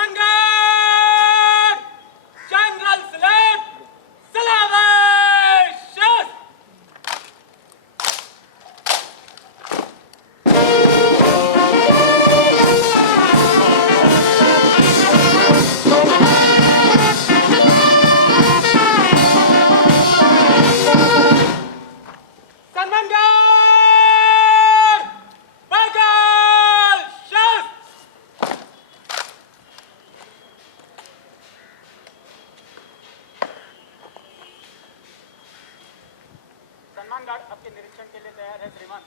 Salmangarh! General Salute! Salvation! Salmangarh! Bagal! Shast! सलमानगढ़ आपके निरीक्षण के लिए तैयार है श्रीमान।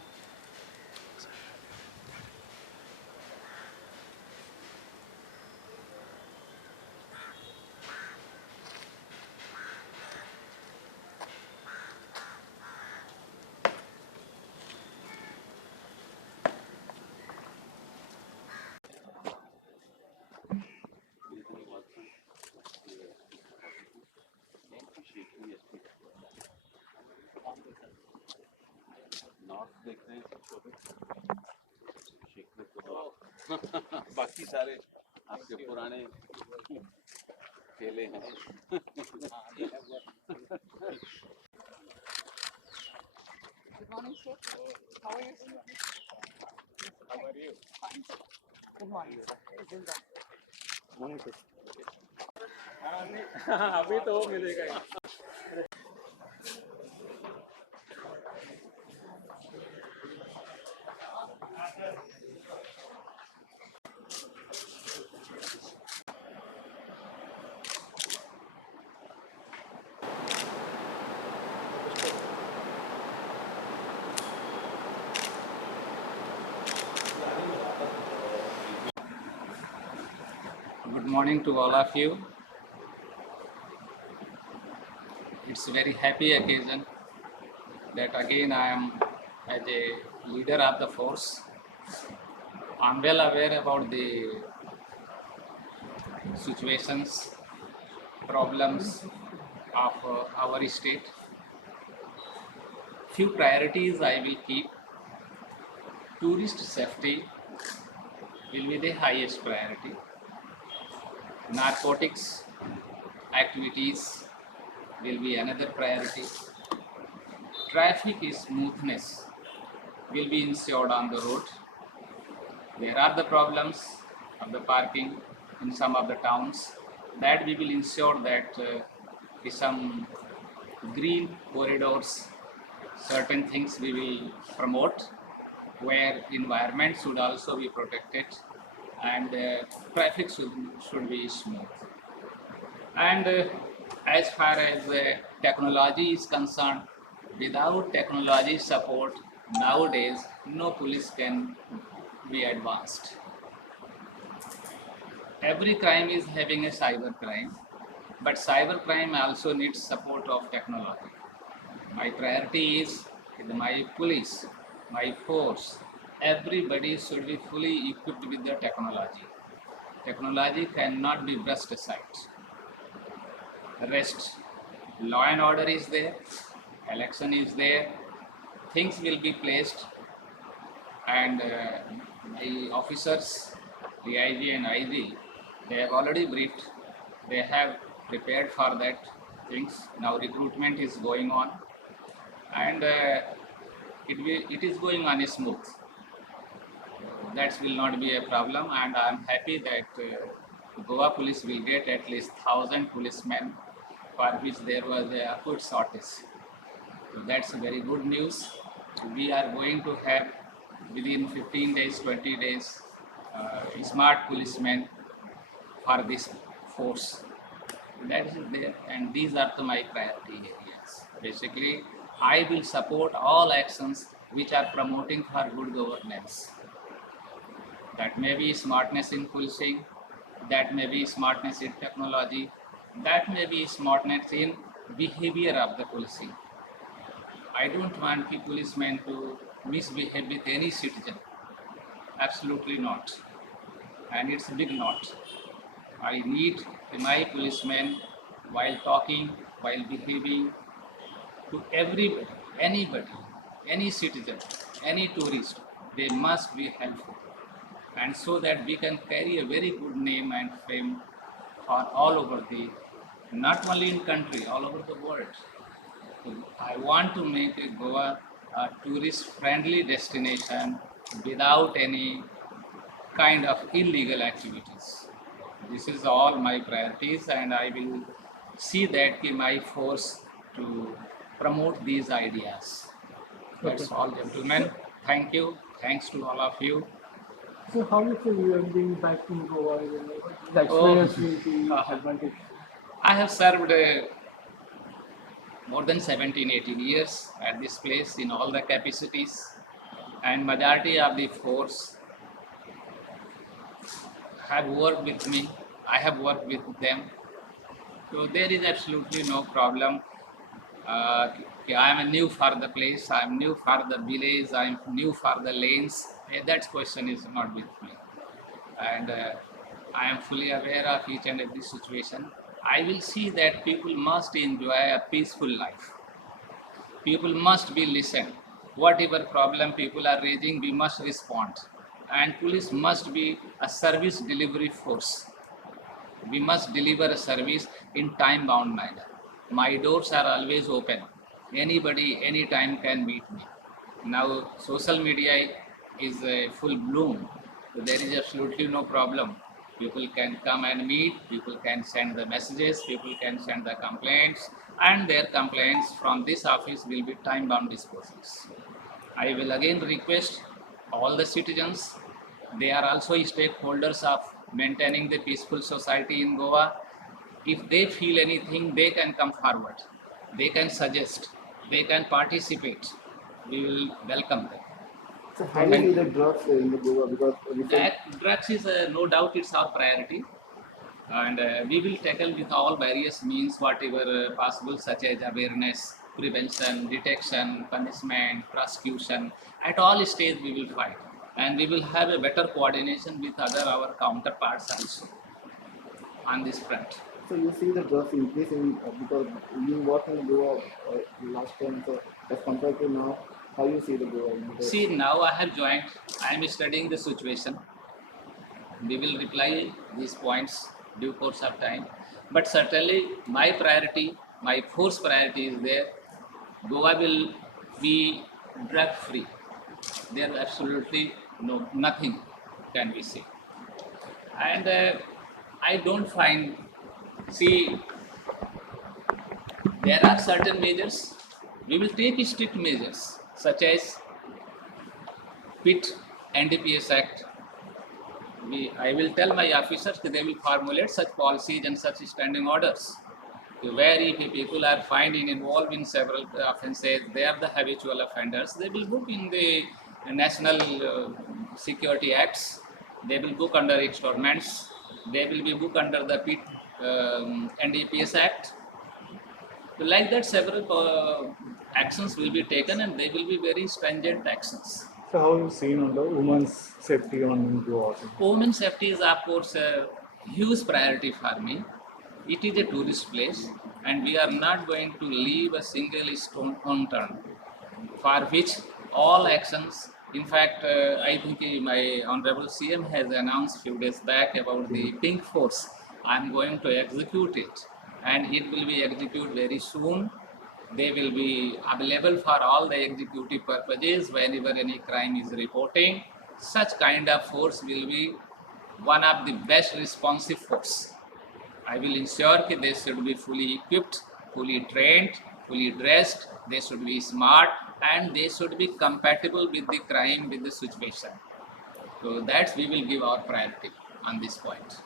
देख रहे हैं बाकी सारे आपके पुराने खेले हैं। Good morning, sir. How are you, sir? How are you? Fine, sir. Good morning, sir. This is done. Morning, sir. अभी तो मिलेगा ही। Good morning to all of you. It's a very happy occasion that again I am as a leader of the force. I'm well aware about the situations, problems of our state. Few priorities I will keep. Tourist safety will be the highest priority. Narcotics activities will be another priority. Traffic smoothness will be ensured on the road. There are the problems of the parking in some of the towns, that we will ensure that some green corridors, certain things we will promote, where environment should also be protected and traffic should be smooth. And as far as technology is concerned, without technology support nowadays no police can be advanced. Every crime is having a cyber crime, but cyber crime also needs support of technology. My priority is that my police, my force, everybody should be fully equipped with the technology. Technology cannot be brushed aside. Rest, law and order is there, election is there, things will be placed, and the officers, the IG and IG, they have already briefed, they have prepared for that things. Now recruitment is going on, and it is going on smooth. That will not be a problem, and I am happy that Goa police will get at least 1,000 policemen, for which there was a good shortage. So that's very good news. We are going to have within 15 days, 20 days, smart policemen for this force. That is there, and these are my priority areas. Basically, I will support all actions which are promoting for good governance. That may be smartness in policing, that may be smartness in technology, that may be smartness in behavior of the policing. I don't want the policemen to misbehave with any citizen. Absolutely not. And it's a big not. I need my policemen, while talking, while behaving, to everybody, anybody, any citizen, any tourist, they must be helpful. and so that we can carry a very good name and fame for all over the, not only in country, all over the world. So I want to make Goa a tourist-friendly destination without any kind of illegal activities. This is all my priorities, and I will see that ki my force to promote these ideas. That's all, gentlemen. Thank you. Thanks to all of you. So how you feel you have been back in Goa? The Oh. experience will be advantage. I have served more than 17, 18 years at this place in all the capacities, and majority of the force have worked with me. I have worked with them. So there is absolutely no problem. I am new for the place, I am new for the village, I am new for the lanes. That question is not with me. And I am fully aware of each and every situation. I will see that people must enjoy a peaceful life. People must be listened. Whatever problem people are raising, we must respond. And police must be a service delivery force. We must deliver a service in time bound manner. My doors are always open. Anybody, anytime can meet me. Now, social media is full bloom. So there is absolutely no problem. People can come and meet, people can send the messages, people can send the complaints, and their complaints from this office will be time bound disposals. I will again request all the citizens, they are also stakeholders of maintaining the peaceful society in Goa. If they feel anything, they can come forward, they can suggest, they can participate. We will welcome them. So how do you see the drugs in the Goa? Because That drugs is no doubt it's our priority, and we will tackle with all various means whatever possible, such as awareness, prevention, detection, punishment, prosecution. At all stages we will fight, and we will have a better coordination with other our counterparts also on this front. so you see the drugs increasing because you worked in Goa last time. So as compared to now, how you see the Goa? See, now I have joined, I am studying the situation. We will reply these points due course of time. But certainly my priority, my first priority is there. Goa will be drug free. There absolutely nothing can be said. And I don't find, see, there are certain measures. We will take strict measures such as PIT, NDPS Act. I will tell my officers that they will formulate such policies and such standing orders. Where if people are found involved in several offences, they are the habitual offenders. They will book in the National Security Acts. They will book under installments. They will be booked under the PIT, NDPS Act. So like that, several actions will be taken, and they will be very stringent actions. So how you seen on the women's safety on Goa? Women's safety is, of course, a huge priority for me. It is a tourist place, and we are not going to leave a single stone unturned, for which all actions, in fact, I think my Honorable CM has announced few days back about the Pink Force. I am going to execute it, and it will be executed very soon. They will be available for all the executive purposes whenever any crime is reporting. Such kind of force will be one of the best responsive force. I will ensure that they should be fully equipped, fully trained, fully dressed, they should be smart, and they should be compatible with the crime, with the situation. So that we will give our priority on this point.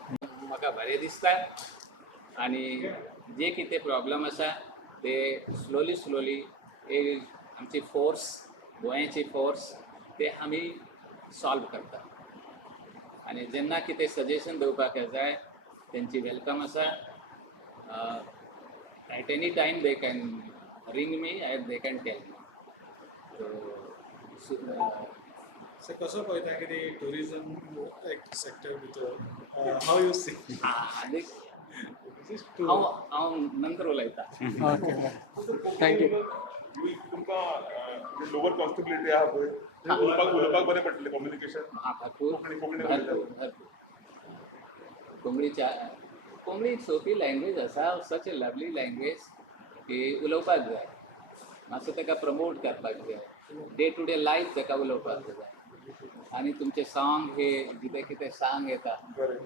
म्हाका बरें दिसता आनी जे कितें problem आसा ते slowly आमची force गोंयची force ते आमी सॉल्व करता आनी जेन्ना कितें सजेशन दिवपाक जाय तेंची वेलकम आसा at any time they can ring me and they can tell me. So कसं पळयता की ती टुरिजम एक सेक्टर भितर हाव यू सी हांव नंतर उलयतां. Thank you. तुमकां लोअर कॉन्स्टेबिलिटी आहे पळय ते उलोवपाक बरें पडटलें कम्युनिकेशन हां भरपूर कोंकणी भरपूर भरपूर कोंकणी सोपी लँग्वेज आसा सच ए लवली लँग्वेज की उलोवपाक जाय मातसो ताका प्रमोट करपाक जाय डे टू डे लायफ ताका उलोवपाक जाय आनी तुमचे सॉंग हे कितें कितें सांग येता बरें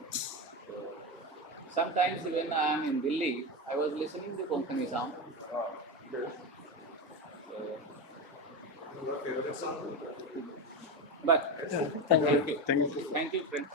sometimes when I am in Delhi I was listening to Konkani song हां but thank you friend.